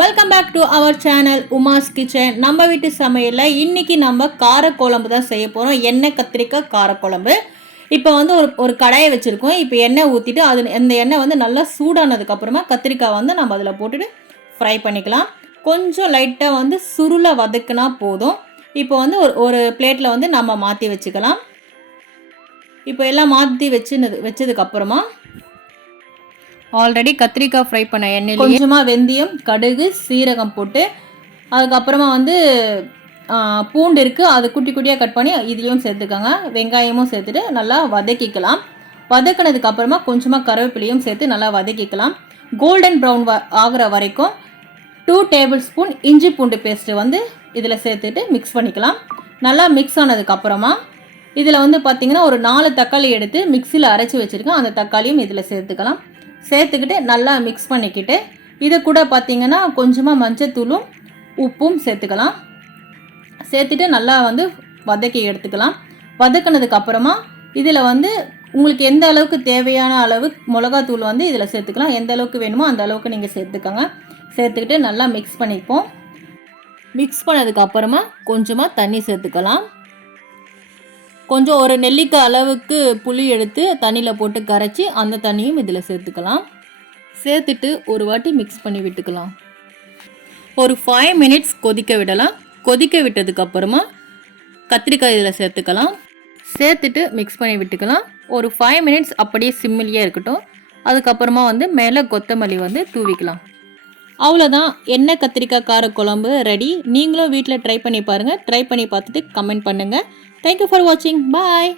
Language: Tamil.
Welcome back to our channel Uma's kitchen. நம்ம வீட்டு சமையலில் இன்றைக்கி நம்ம காரக்குழம்பு தான் செய்ய போகிறோம். எண்ணெய் கத்திரிக்காய் காரக்குழம்பு. இப்போ வந்து ஒரு கடாயை வச்சுருக்கோம். இப்போ எண்ணெய் ஊற்றிட்டு அந்த எண்ணெய் வந்து நல்லா சூடானதுக்கப்புறமா கத்திரிக்காய் வந்து நம்ம அதில் போட்டுட்டு ஃப்ரை பண்ணிக்கலாம். கொஞ்சம் லைட்டாக வந்து சுருளை வதக்குனா போதும். இப்போ வந்து ஒரு பிளேட்டில் வந்து நம்ம மாற்றி வச்சுக்கலாம். இப்போ எல்லாம் மாற்றி வச்சதுக்கப்புறமா ஆல்ரெடி கத்திரிக்காய் ஃப்ரை பண்ண எண்ணெயில் கொஞ்சமாக வெந்தயம், கடுகு, சீரகம் போட்டு அதுக்கப்புறமா வந்து பூண்டு இருக்குது, அது குட்டி குட்டியாக கட் பண்ணி இதையும் சேர்த்துக்கோங்க. வெங்காயமும் சேர்த்துட்டு நல்லா வதக்கிக்கலாம். வதக்கினதுக்கப்புறமா கொஞ்சமாக கருவேப்பிலையும் சேர்த்து நல்லா வதக்கிக்கலாம். கோல்டன் ப்ரௌன் ஆகிற வரைக்கும் 2 டேபிள் ஸ்பூன் இஞ்சி பூண்டு பேஸ்ட்டு வந்து இதில் சேர்த்துட்டு மிக்ஸ் பண்ணிக்கலாம். நல்லா மிக்ஸ் ஆனதுக்கப்புறமா இதில் வந்து பார்த்திங்கன்னா ஒரு 4 தக்காளி எடுத்து மிக்சியில் அரைச்சி வச்சுருக்கேன். அந்த தக்காளியும் இதில் சேர்த்துக்கலாம். சேர்த்துக்கிட்டு நல்லா மிக்ஸ் பண்ணிக்கிட்டு இதை கூட பார்த்திங்கன்னா கொஞ்சமாக மஞ்சத்தூளும் உப்பும் சேர்த்துக்கலாம். சேர்த்துட்டு நல்லா வந்து வதக்கி எடுத்துக்கலாம். வதக்கினதுக்கப்புறமா இதில் வந்து உங்களுக்கு எந்த அளவுக்கு தேவையான அளவு மிளகாத்தூள் வந்து இதில் சேர்த்துக்கலாம். எந்த அளவுக்கு வேணுமோ அந்த அளவுக்கு நீங்கள் சேர்த்துக்கோங்க. சேர்த்துக்கிட்டு நல்லா மிக்ஸ் பண்ணிப்போம். மிக்ஸ் பண்ணதுக்கப்புறமா கொஞ்சமாக தண்ணி சேர்த்துக்கலாம். கொஞ்சம் ஒரு நெல்லிக்காய் அளவுக்கு புளி எடுத்து தண்ணியில் போட்டு கரைச்சி அந்த தண்ணியும் இதில் சேர்த்துக்கலாம். சேர்த்துட்டு ஒரு வாட்டி மிக்ஸ் பண்ணி விட்டுக்கலாம். ஒரு 5 மினிட்ஸ் கொதிக்க விடலாம். கொதிக்க விட்டதுக்கப்புறமா கத்திரிக்காய் இதில் சேர்த்துக்கலாம். சேர்த்துட்டு மிக்ஸ் பண்ணி விட்டுக்கலாம். ஒரு 5 மினிட்ஸ் அப்படியே சிம்மிலியே இருக்கட்டும். அதுக்கப்புறமா வந்து மேலே கொத்தமல்லி வந்து தூவிக்கலாம். அவ்வளோதான், எண்ணெய் கத்திரிக்காய் காரக்குழம்பு ரெடி. நீங்களும் வீட்டில் ட்ரை பண்ணி பாருங்கள். ட்ரை பண்ணி பார்த்துட்டு கமெண்ட் பண்ணுங்கள். Thank you for watching. Bye.